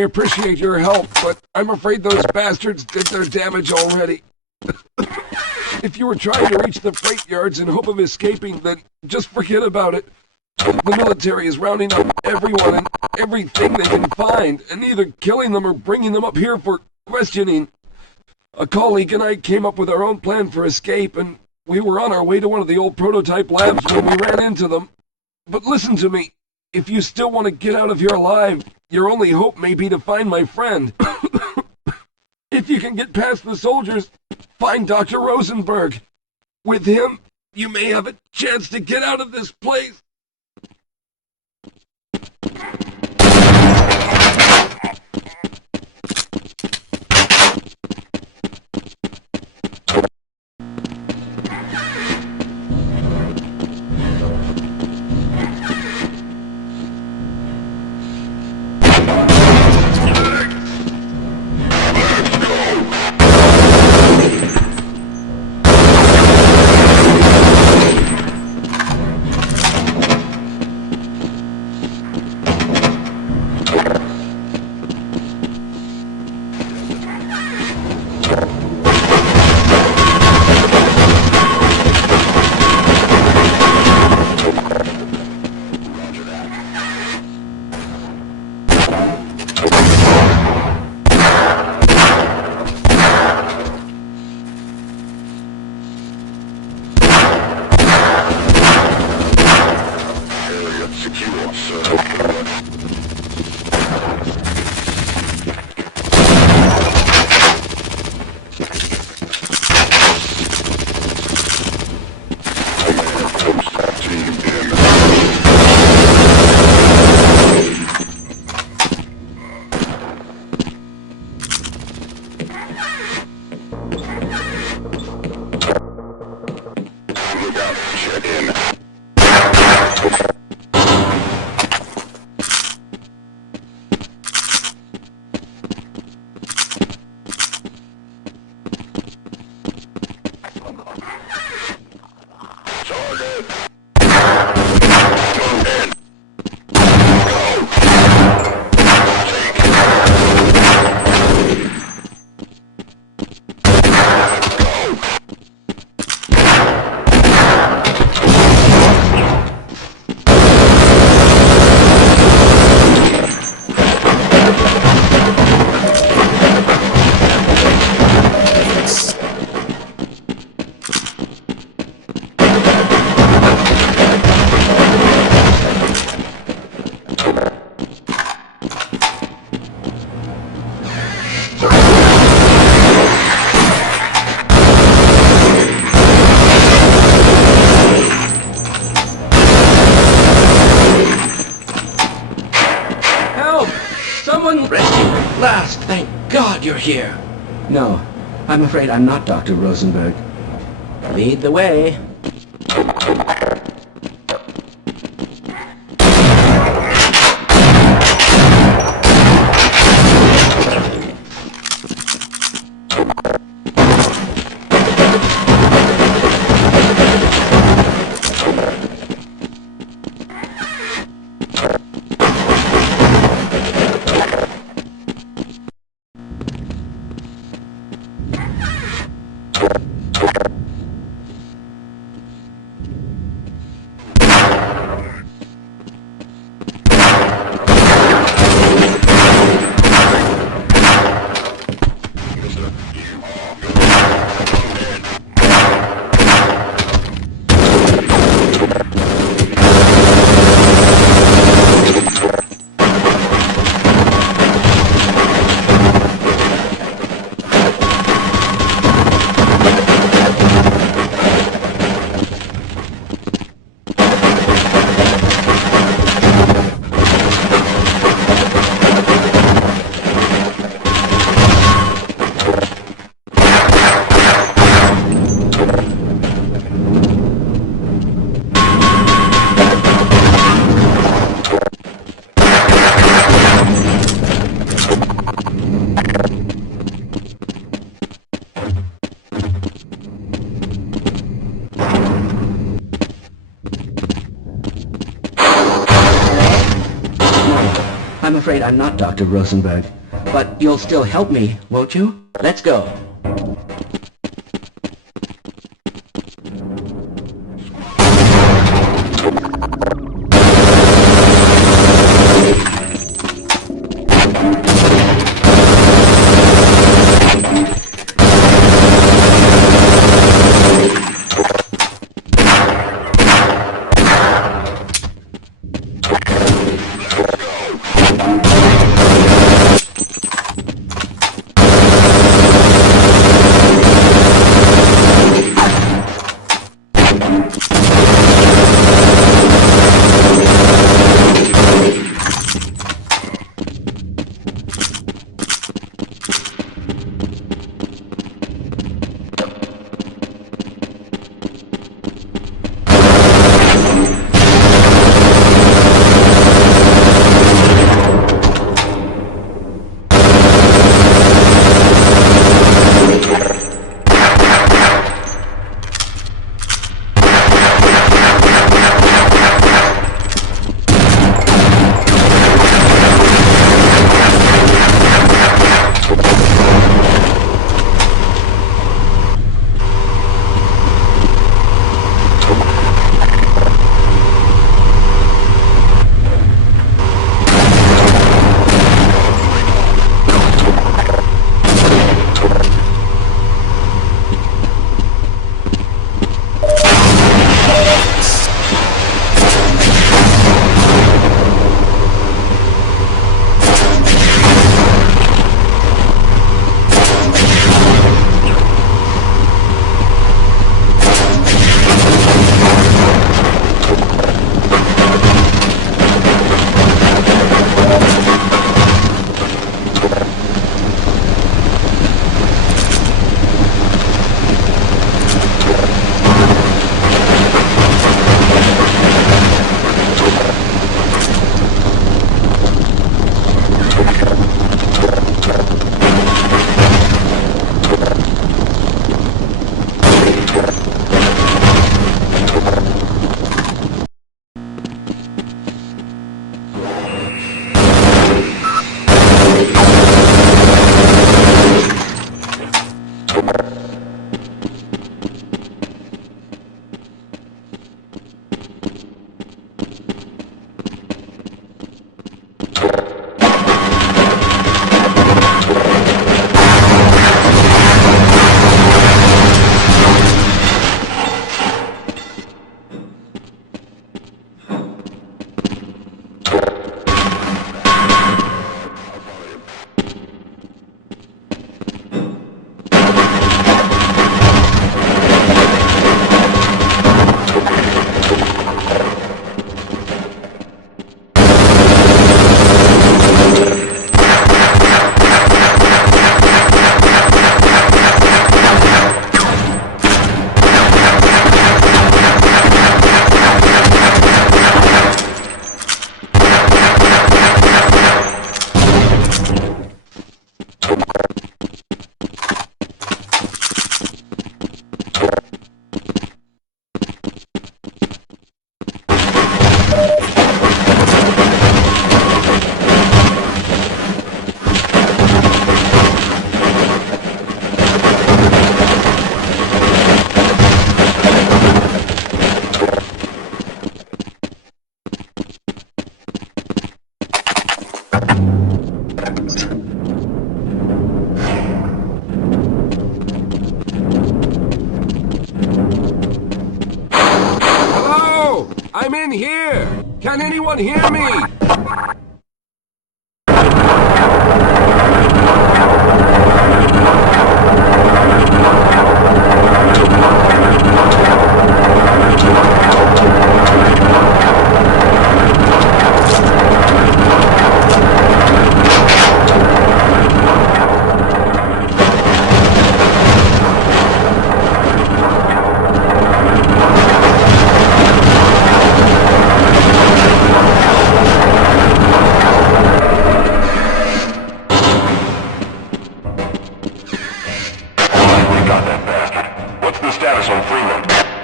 I appreciate your help, but I'm afraid those bastards did their damage already. If you were trying to reach the freight yards in hope of escaping, then just forget about it. The military is rounding up everyone and everything they can find, and either killing them or bringing them up here for questioning. A colleague and I came up with our own plan for escape, and we were on our way to one of the old prototype labs when we ran into them. But listen to me. If you still want to get out of here alive, your only hope may be to find my friend. If you can get past the soldiers, find Dr. Rosenberg. With him, you may have a chance to get out of this place. Thank God you're here. No, I'm afraid I'm not Dr. Rosenberg. Lead the way. I'm afraid I'm not Dr. Rosenberg. But you'll still help me, won't you? Let's go. I'm in here! Can anyone hear me?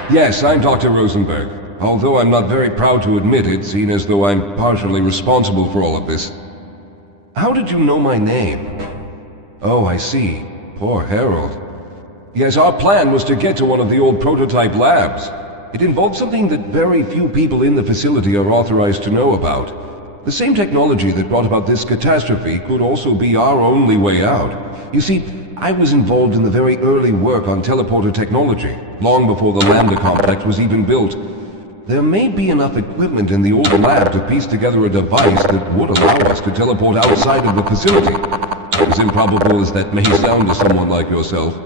Yes, I'm Dr. Rosenberg, although I'm not very proud to admit it, seeing as though I'm partially responsible for all of this. How did you know my name? Oh, I see. Poor Harold. Yes, our plan was to get to one of the old prototype labs. It involved something that very few people in the facility are authorized to know about. The same technology that brought about this catastrophe could also be our only way out. You see, I was involved in the very early work on teleporter technology, long before the Lambda Complex was even built. There may be enough equipment in the old lab to piece together a device that would allow us to teleport outside of the facility. As improbable as that may sound to someone like yourself.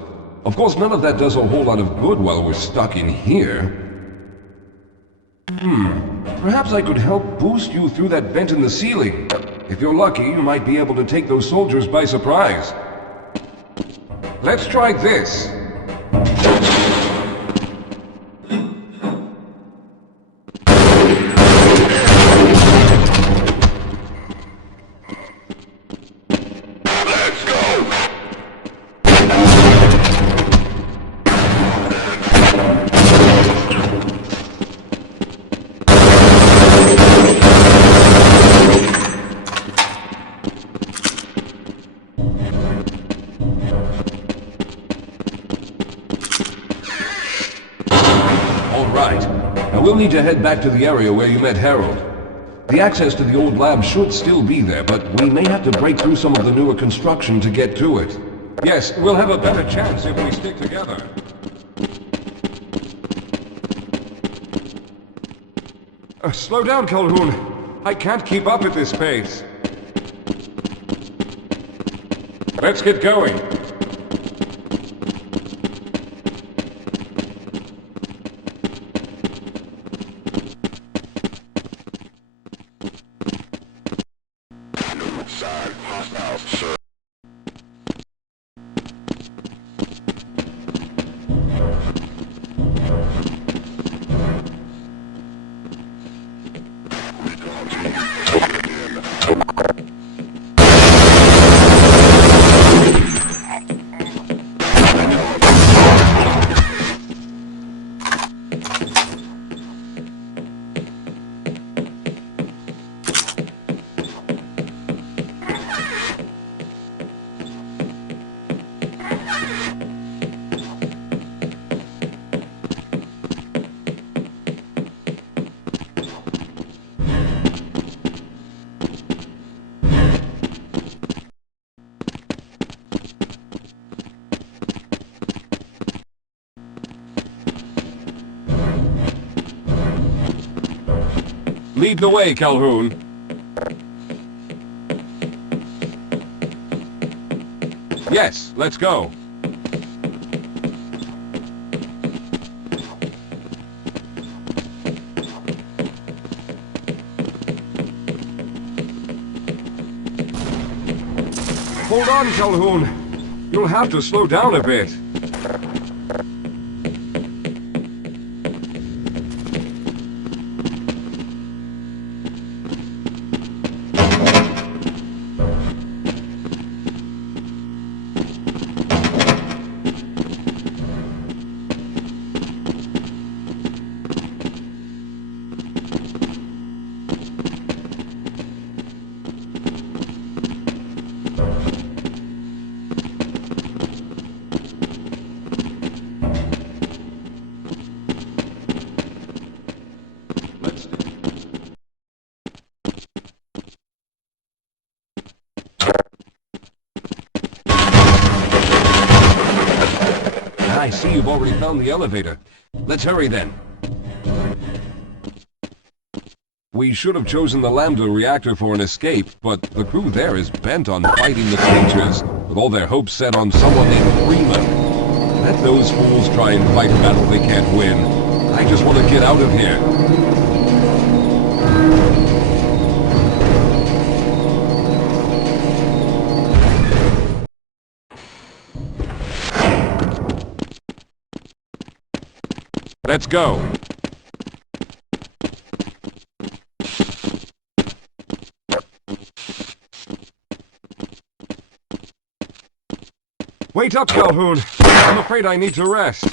Of course, none of that does a whole lot of good while we're stuck in here. Perhaps I could help boost you through that vent in the ceiling. If you're lucky, you might be able to take those soldiers by surprise. Let's try this. We'll need to head back to the area where you met Harold. The access to the old lab should still be there, but we may have to break through some of the newer construction to get to it. Yes, we'll have a better chance if we stick together. Slow down, Calhoun. I can't keep up at this pace. Let's get going. Lead the way, Calhoun. Yes, let's go. Hold on, Calhoun. You'll have to slow down a bit. I see you've already found the elevator. Let's hurry then. We should have chosen the Lambda reactor for an escape, but the crew there is bent on fighting the creatures, with all their hopes set on someone named Freeman. Let those fools try and fight a battle they can't win. I just want to get out of here. Let's go. Wait up, Calhoun. I'm afraid I need to rest.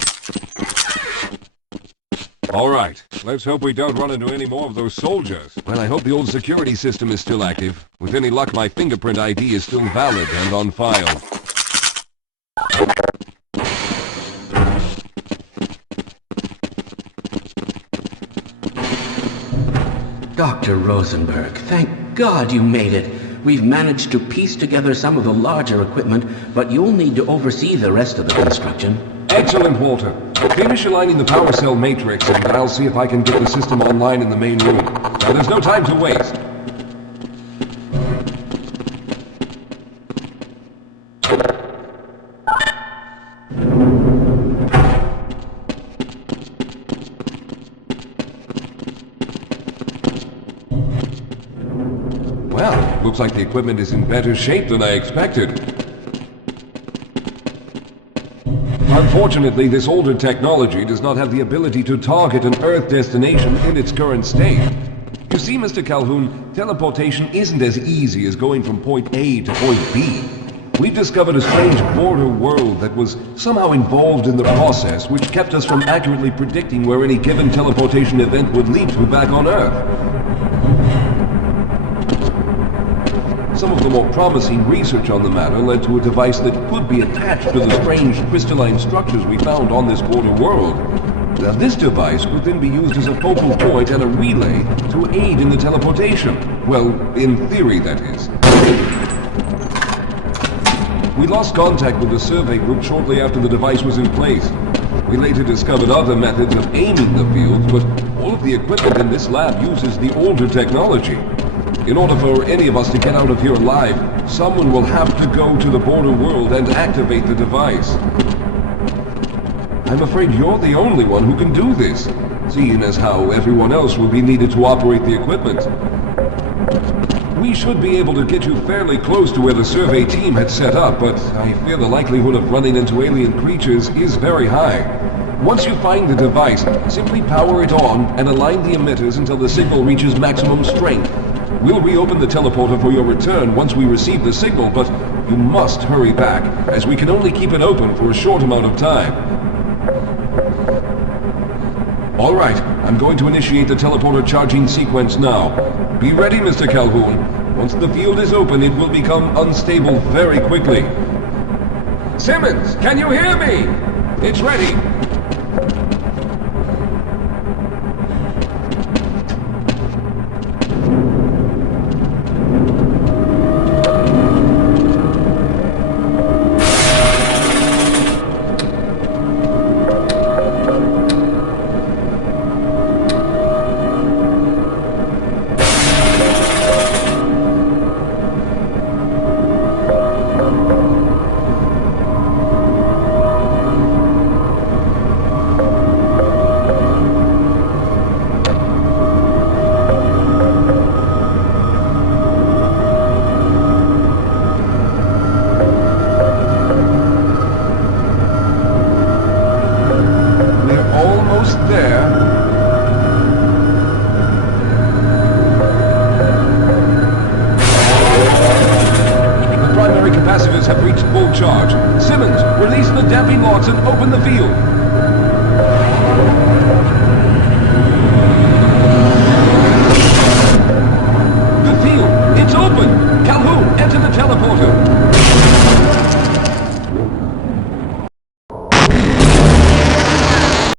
All right. Let's hope we don't run into any more of those soldiers. Well, I hope the old security system is still active. With any luck, my fingerprint ID is still valid and on file. Dr. Rosenberg, thank God you made it. We've managed to piece together some of the larger equipment, but you'll need to oversee the rest of the construction. Excellent, Walter. Finish aligning the power cell matrix, and I'll see if I can get the system online in the main room. Now, there's no time to waste. Well, looks like the equipment is in better shape than I expected. Unfortunately, this older technology does not have the ability to target an Earth destination in its current state. You see, Mr. Calhoun, teleportation isn't as easy as going from point A to point B. We've discovered a strange border world that was somehow involved in the process, which kept us from accurately predicting where any given teleportation event would lead to back on Earth. Some of the more promising research on the matter led to a device that could be attached to the strange crystalline structures we found on this border world. Now, this device could then be used as a focal point and a relay to aid in the teleportation. Well, in theory, that is. We lost contact with the survey group shortly after the device was in place. We later discovered other methods of aiming the fields, but all of the equipment in this lab uses the older technology. In order for any of us to get out of here alive, someone will have to go to the border world and activate the device. I'm afraid you're the only one who can do this, seeing as how everyone else will be needed to operate the equipment. We should be able to get you fairly close to where the survey team had set up, but I fear the likelihood of running into alien creatures is very high. Once you find the device, simply power it on and align the emitters until the signal reaches maximum strength. We'll reopen the teleporter for your return once we receive the signal, but you must hurry back, as we can only keep it open for a short amount of time. All right, I'm going to initiate the teleporter charging sequence now. Be ready, Mr. Calhoun. Once the field is open, it will become unstable very quickly. Simmons, can you hear me? It's ready. Have reached full charge. Simmons, release the damping locks and open the field.